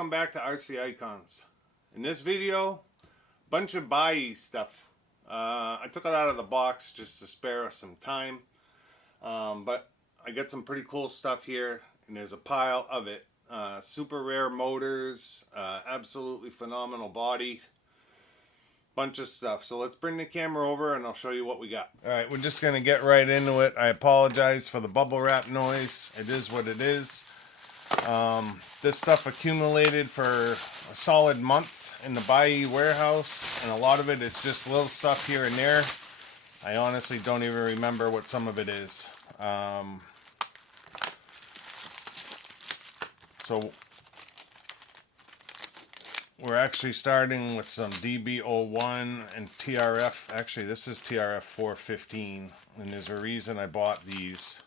welcome back to RC Icons. In this video, bunch of Buyee stuff. I took it out of the box just to spare us some time, but I got some pretty cool stuff here, and there's a pile of it. Super rare motors, absolutely phenomenal body, bunch of stuff. So let's bring the camera over and I'll show you what we got. Alright, we're just going to get right into it. I apologize for the bubble wrap noise. It is what it is. This stuff accumulated for a solid month in the Buyee warehouse, and a lot of it is just little stuff here and there. I honestly don't even remember what some of it is. So we're actually starting with some DB1 and TRF. Actually, this is TRF 415, and there's a reason I bought these.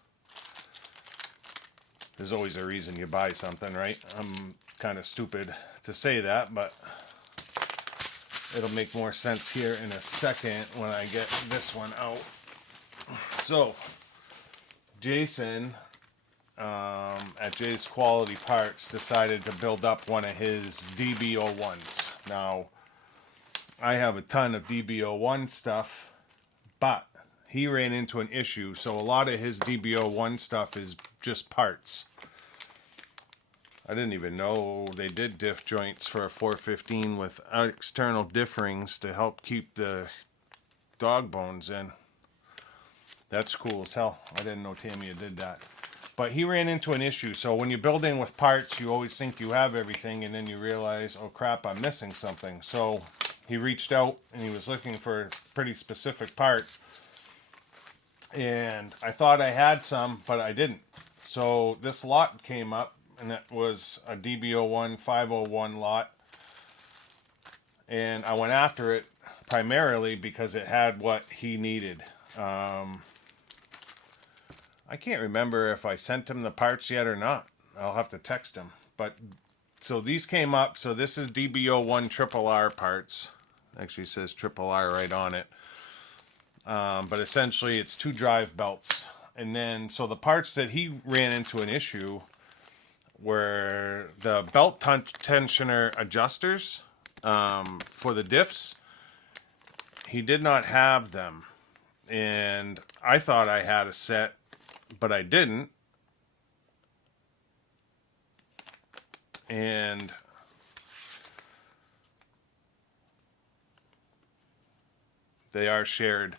There's always a reason you buy something, right? I'm kind of stupid to say that, but it'll make more sense here in a second when I get this one out. So, Jason at Jay's Quality Parts decided to build up one of his DB01s. Now, I have a ton of DB01 stuff, but he ran into an issue, so a lot of his DB01 stuff is just parts. I didn't even know they did diff joints for a 415 with external diff rings to help keep the dog bones in. That's cool as hell. I didn't know Tamiya did that. But he ran into an issue. So when you're building with parts, you always think you have everything, and then you realize, oh crap, I'm missing something. So he reached out and he was looking for a pretty specific part. And I thought I had some, but I didn't. So this lot came up, and it was a DB01 501 lot. And I went after it primarily because it had what he needed. I can't remember if I sent him the parts yet or not. I'll have to text him. But so these came up. So this is DB01 Triple R parts. Actually says Triple R right on it. But essentially it's two drive belts. And then, so the parts that he ran into an issue were the belt tensioner adjusters for the diffs. He did not have them. And I thought I had a set, but I didn't. And they are shared.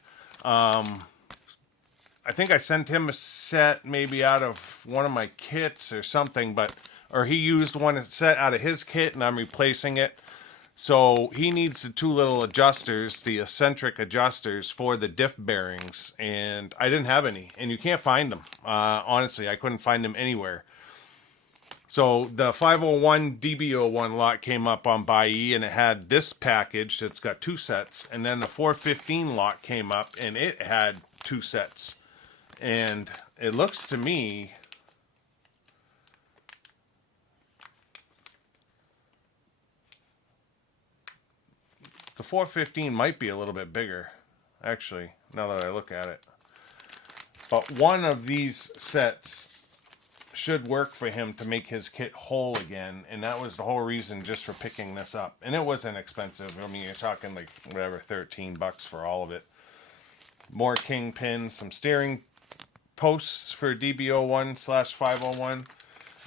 I think I sent him a set maybe out of one of my kits or something, or he used one set out of his kit and I'm replacing it. So he needs the two little adjusters, the eccentric adjusters for the diff bearings, and I didn't have any, and you can't find them. Honestly, I couldn't find them anywhere. So the 501 DB01 lot came up on Buyee, and it had this package that's got two sets, and then the 415 lot came up, and it had two sets. And it looks to me the 415 might be a little bit bigger, actually, now that I look at it. But one of these sets should work for him to make his kit whole again, and that was the whole reason just for picking this up. And it wasn't expensive. I mean, you're talking like whatever, $13 for all of it. More kingpins, some steering posts for DB01/501,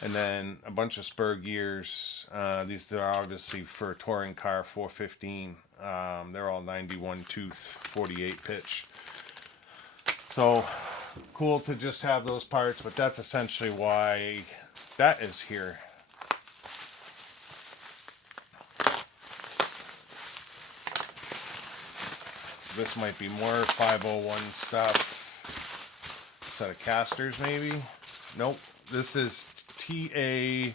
and then a bunch of spur gears. These are obviously for a touring car 415. They're all 91 tooth, 48 pitch. So cool to just have those parts, but that's essentially why that is here. This might be more 501 stuff. Set of casters maybe? Nope. This is TA05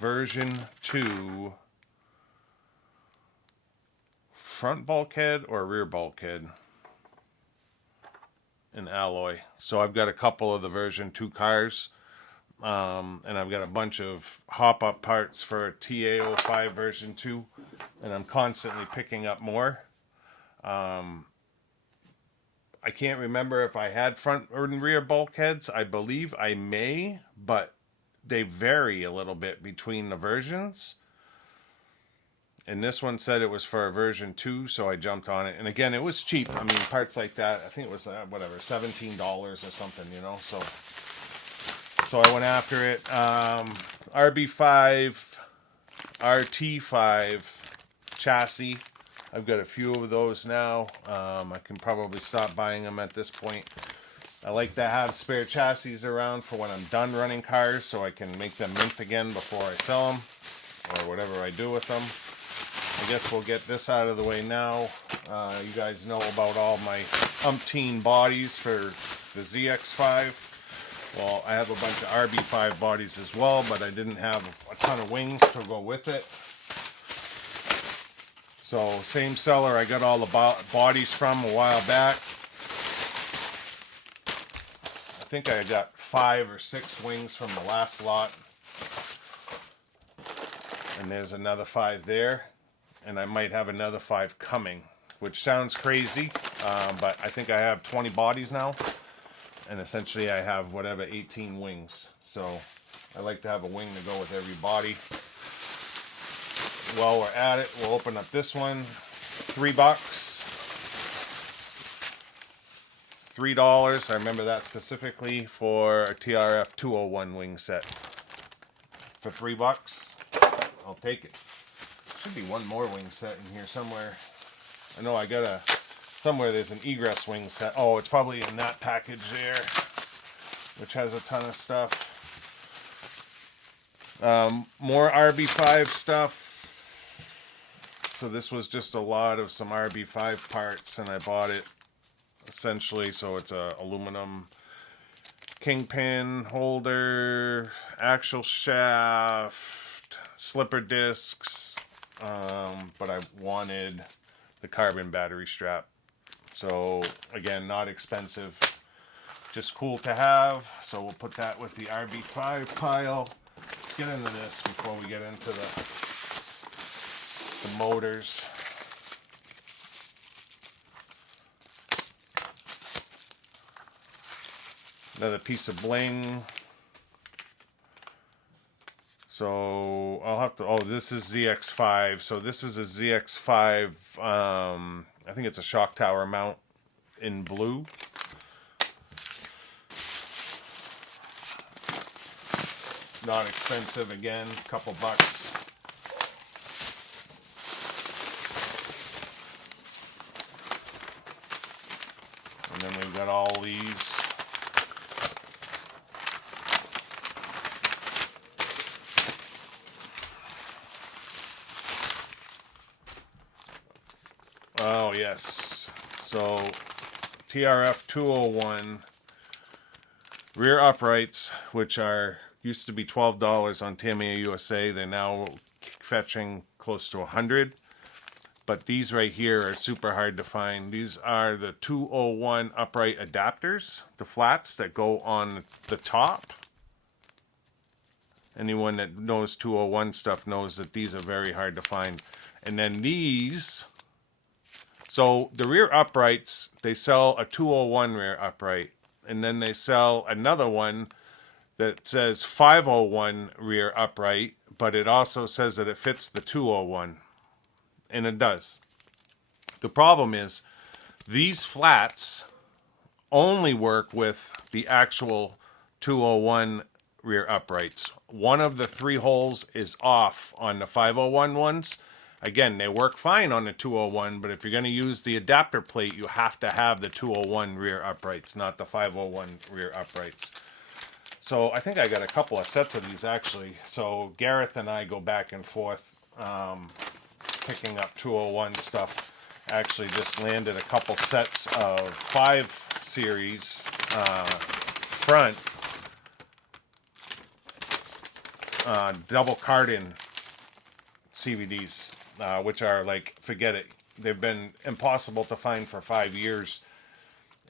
version 2 front bulkhead or rear bulkhead in alloy. So I've got a couple of the version 2 cars, and I've got a bunch of hop-up parts for TA05 version 2, and I'm constantly picking up more. I can't remember if I had front or rear bulkheads. I believe I may, but they vary a little bit between the versions. And this one said it was for a version 2, so I jumped on it. And again, it was cheap. I mean, parts like that, I think it was, whatever, $17 or something, you know. So I went after it. RB5, RT5 chassis. I've got a few of those now. I can probably stop buying them at this point. I like to have spare chassis around for when I'm done running cars, so I can make them mint again before I sell them, or whatever I do with them. I guess we'll get this out of the way now. You guys know about all my umpteen bodies for the ZX5. Well, I have a bunch of RB5 bodies as well, but I didn't have a ton of wings to go with it. So, same seller I got all the bodies from a while back. I think I got 5 or 6 wings from the last lot. And there's another 5 there. And I might have another 5 coming, which sounds crazy, but I think I have 20 bodies now, and essentially I have whatever 18 wings. So I like to have a wing to go with every body. While we're at it, we'll open up this one. $3. $3. I remember that specifically for a TRF 201 wing set. For $3, I'll take it. Should be one more wing set in here somewhere. I know I got somewhere there's an egress wing set. Oh, it's probably in that package there, which has a ton of stuff. More RB5 stuff. So this was just a lot of some RB5 parts, and I bought it essentially, so it's a aluminum kingpin holder, axle shaft, slipper discs. But I wanted the carbon battery strap. So again, not expensive, just cool to have. So we'll put that with the RB5 pile. Let's get into this before we get into the motors. Another piece of bling. So I'll have to, oh, this is ZX5. So this is a ZX5, I think it's a shock tower mount in blue. Not expensive, again, a couple bucks. And then we've got all these. Oh, yes. So, TRF 201 rear uprights, which used to be $12 on Tamiya USA. They're now fetching close to $100. But these right here are super hard to find. These are the 201 upright adapters, the flats that go on the top. Anyone that knows 201 stuff knows that these are very hard to find. And then these... So the rear uprights, they sell a 201 rear upright, and then they sell another one that says 501 rear upright, but it also says that it fits the 201, and it does. The problem is these flats only work with the actual 201 rear uprights. One of the 3 holes is off on the 501 ones. Again, they work fine on the 201, but if you're going to use the adapter plate, you have to have the 201 rear uprights, not the 501 rear uprights. So I think I got a couple of sets of these, actually. So Gareth and I go back and forth picking up 201 stuff. Actually just landed a couple sets of 5 series front double card-in CVDs. Which are like, forget it. They've been impossible to find for 5 years.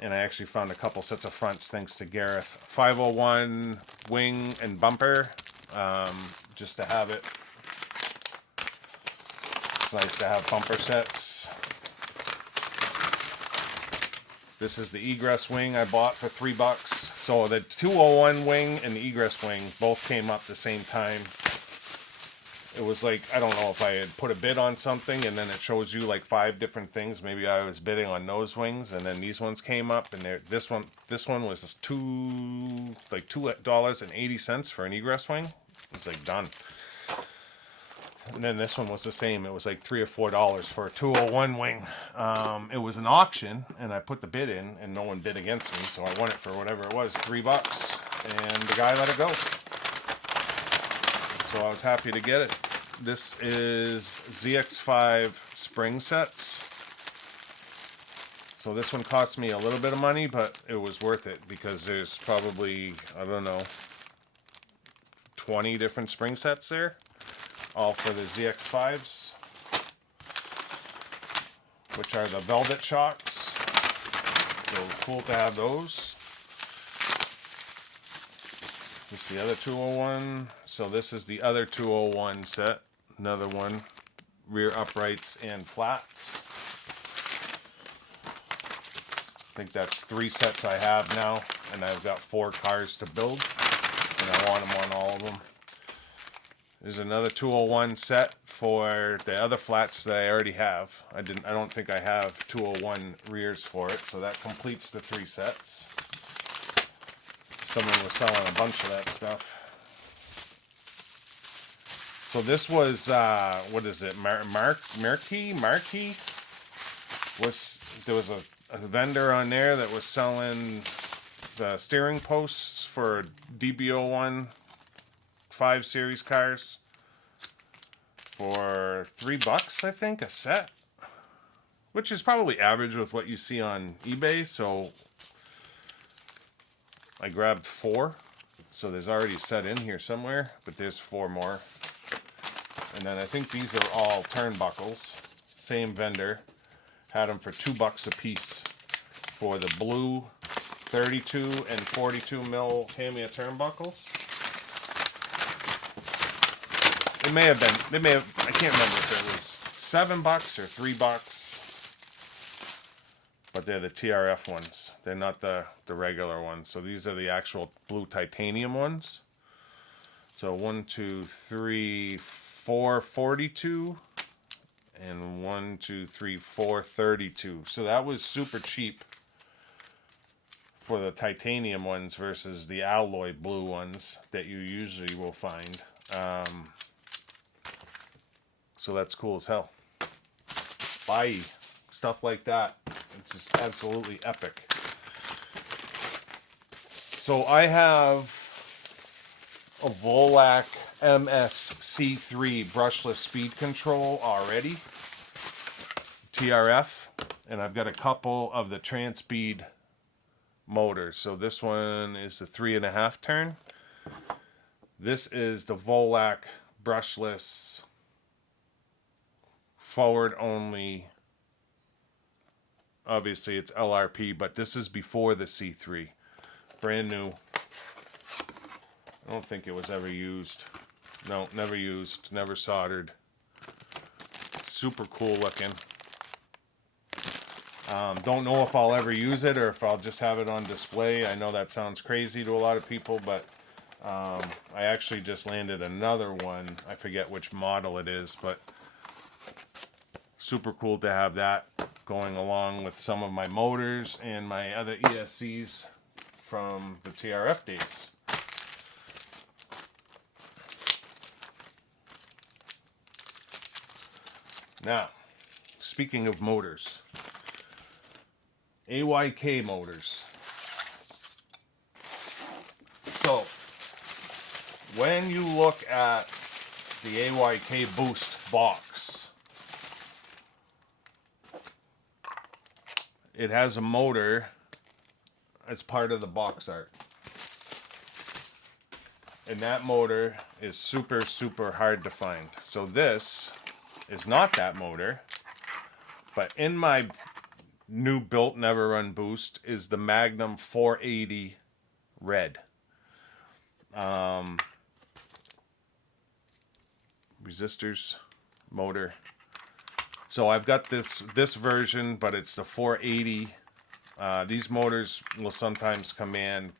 And I actually found a couple sets of fronts thanks to Gareth. 501 wing and bumper, just to have it. It's nice to have bumper sets. This is the egress wing I bought for $3. So the 201 wing and the egress wing both came up the same time. It was like, I don't know if I had put a bid on something and then it shows you like 5 different things. Maybe I was bidding on nose wings and then these ones came up, and this one was just $2.80 for an egress wing. It was like done. And then this one was the same. It was like $3 or $4 for a 201 wing. It was an auction, and I put the bid in, and no one bid against me, so I won it for whatever it was, $3, and the guy let it go. So I was happy to get it. This is ZX5 spring sets. So this one cost me a little bit of money, but it was worth it because there's probably, I don't know, 20 different spring sets there. All for the ZX5s, which are the velvet shocks. So cool to have those. This is the other 201. So this is the other 201 set. Another one. Rear uprights and flats. I think that's 3 sets I have now. And I've got 4 cars to build. And I want them on all of them. There's another 201 set for the other flats that I already have. I don't think I have 201 rears for it, so that completes the 3 sets. Someone was selling a bunch of that stuff. So this was what is it? Marquee? There was a vendor on there that was selling the steering posts for DB1 5 Series cars for $3, I think, a set, which is probably average with what you see on eBay. So I grabbed 4. So there's already a set in here somewhere, but there's 4 more. And then I think these are all turnbuckles. Same vendor. Had them for $2 a piece for the blue 32 and 42 mil Tamiya turnbuckles. It may have been, I can't remember if it was $7 or $3, but they're the TRF ones. They're not the regular ones. So these are the actual blue titanium ones. So 1, 2, 3, 4, 42, and 1, 2, 3, 4, 32. So that was super cheap for the titanium ones versus the alloy blue ones that you usually will find. So that's cool as hell. Buyee, stuff like that. It's just absolutely epic. So I have a Volac MSC3 brushless speed control already. TRF. And I've got a couple of the Transpeed motors. So this one is the 3.5 turn. This is the Volac brushless forward only. Obviously it's LRP, but this is before the C3. Brand new. I don't think it was ever used. No, never used, never soldered. Super cool looking. Don't know if I'll ever use it or if I'll just have it on display. I know that sounds crazy to a lot of people, but I actually just landed another one. I forget which model it is, but super cool to have that going along with some of my motors and my other ESCs from the TRF days. Now, speaking of motors, AYK motors. So, when you look at the AYK Boost box, it has a motor as part of the box art. And that motor is super, super hard to find. So this is not that motor, but in my new built never run boost is the Magnum 480 red. Resistors, motor. So I've got this version, but it's the 480. These motors will sometimes command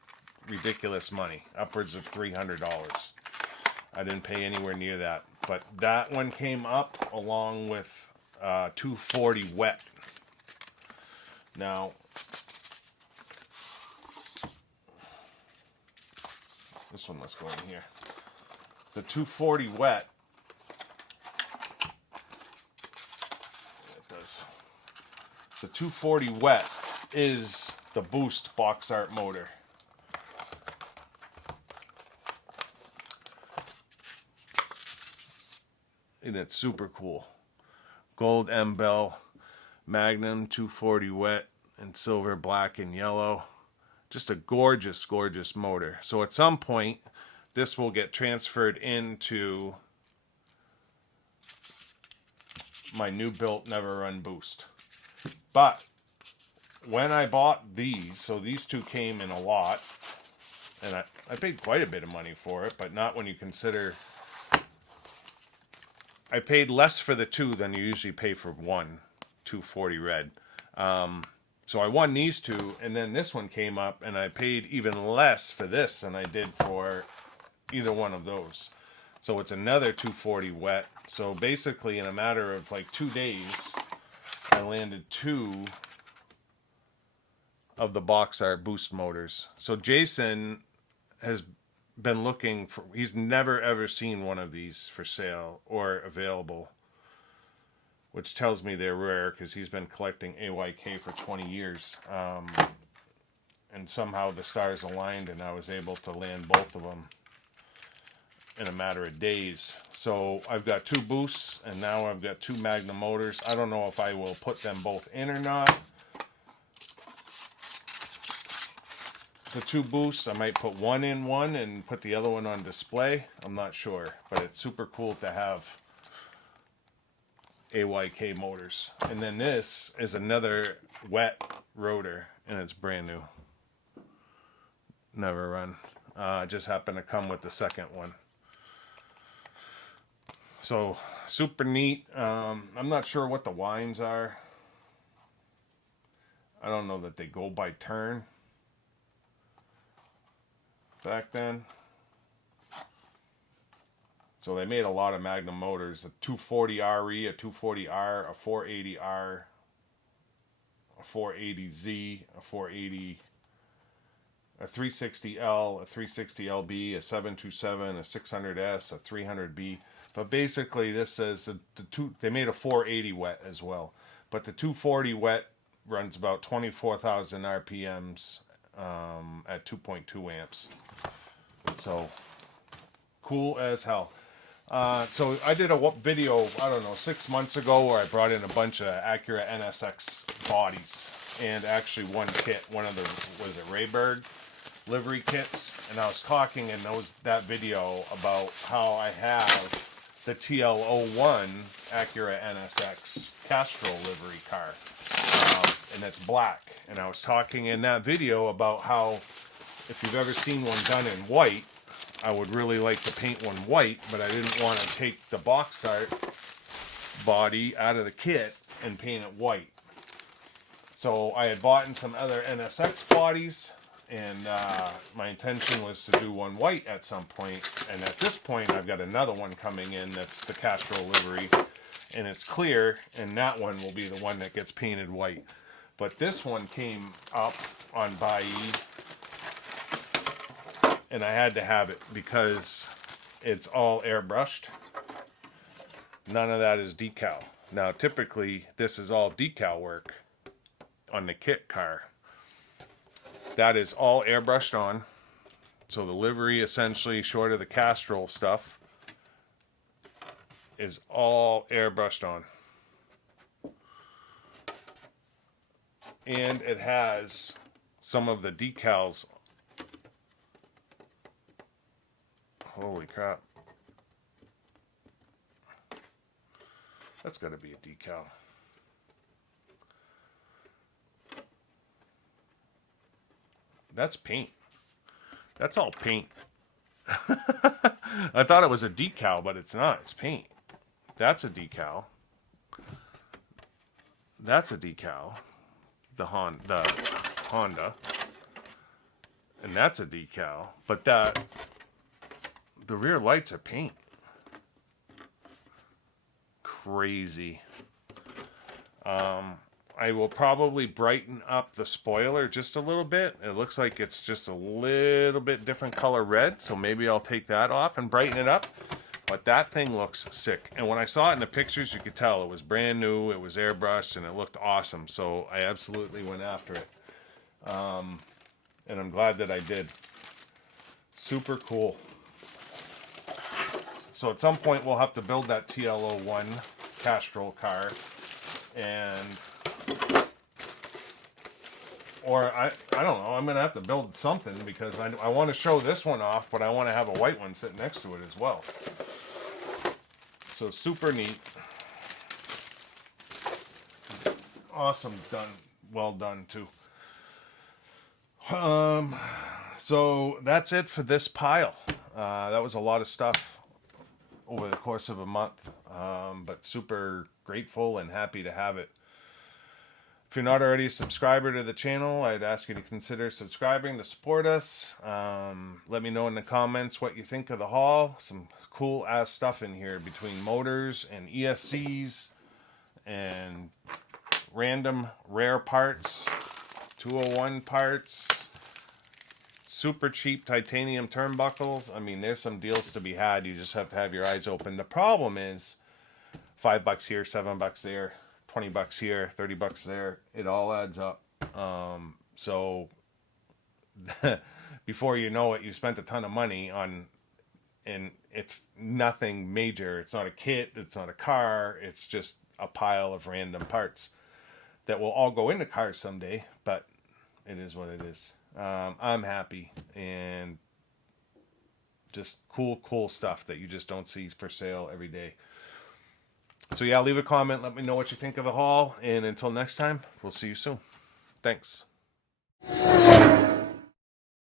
ridiculous money, upwards of $300. I didn't pay anywhere near that. But that one came up along with 240 wet. Now, this one must go in here. The 240 wet, it does. The 240 wet is the boost box art motor. And it's super cool. Gold M bell, Magnum 240 wet, and silver, black, and yellow. Just a gorgeous, gorgeous motor. So at some point, this will get transferred into my new built Never Run Boost. But when I bought these, so these two came in a lot, and I paid quite a bit of money for it, but not when you consider... I paid less for the two than you usually pay for one 240 red. So I won these two, and then this one came up, and I paid even less for this than I did for either one of those. So it's another 240 wet. So basically, in a matter of like 2 days, I landed two of the box art boost motors. So Jason has been looking for, he's never ever seen one of these for sale or available, which tells me they're rare because he's been collecting AYK for 20 years. And somehow the stars aligned and I was able to land both of them in a matter of days. So I've got two boosts and now I've got two Magnum motors. I don't know if I will put them both in or not. The two boosts, I might put one in one and put the other one on display. I'm not sure, but it's super cool to have AYK motors. And then this is another wet rotor, and it's brand new. Never run. Just happened to come with the second one. So super neat. I'm not sure what the winds are. I don't know that they go by turn back then. So they made a lot of Magnum motors. A 240 RE, a 240R, a 480R, a 480Z, a 480, a 360L, a 360LB, a 727, a 600S, a 300B. But basically this says they made a 480 wet as well. But the 240 wet runs about 24,000 RPMs at 2.2 amps. So cool as hell. So I did a video, I don't know, 6 months ago where I brought in a bunch of Acura NSX bodies and actually one kit, one of the, was it Rayberg livery kits, and I was talking in that video about how I have the TL01 Acura NSX Castrol livery car, and it's black. And I was talking in that video about how if you've ever seen one done in white, I would really like to paint one white, but I didn't want to take the box art body out of the kit and paint it white. So I had bought in some other NSX bodies, and my intention was to do one white at some point. And at this point, I've got another one coming in that's the Castrol livery, and it's clear, and that one will be the one that gets painted white. But this one came up on Buyee, and I had to have it because it's all airbrushed. None of that is decal. Now, typically, this is all decal work on the kit car. That is all airbrushed on. So the livery, essentially, short of the Castrol stuff, is all airbrushed on. And it has some of the decals. Holy crap. That's got to be a decal. That's paint. That's all paint. I thought it was a decal, but it's not. It's paint. That's a decal. That's a decal. The Honda. and that's a decal. But the rear lights are paint. Crazy. I will probably brighten up the spoiler just a little bit. It looks like it's just a little bit different color red, so maybe I'll take that off and brighten it up. But that thing looks sick. And when I saw it in the pictures, you could tell it was brand new, it was airbrushed, and it looked awesome. So I absolutely went after it. And I'm glad that I did. Super cool. So at some point we'll have to build that TL01 Castrol car, and or I don't know, I'm gonna have to build something because I want to show this one off, but I want to have a white one sitting next to it as well. So super neat. Awesome, done, well done too. So that's it for this pile. That was a lot of stuff over the course of a month, but super grateful and happy to have it. If you're not already a subscriber to the channel, I'd ask you to consider subscribing to support us. Let me know in the comments what you think of the haul. Some cool ass stuff in here between motors and ESCs and random rare parts, 201 parts, super cheap titanium turnbuckles. I mean, there's some deals to be had. You just have to have your eyes open. The problem is $5 here, $7 there, $20 here, $30 there. It all adds up. So before you know it, you spent a ton of money on, and it's nothing major. It's not a kit. It's not a car. It's just a pile of random parts that will all go into cars someday, but it is what it is. I'm happy, and just cool stuff that you just don't see for sale every day. So yeah, leave a comment. Let me know what you think of the haul. And until next time, we'll see you soon. Thanks.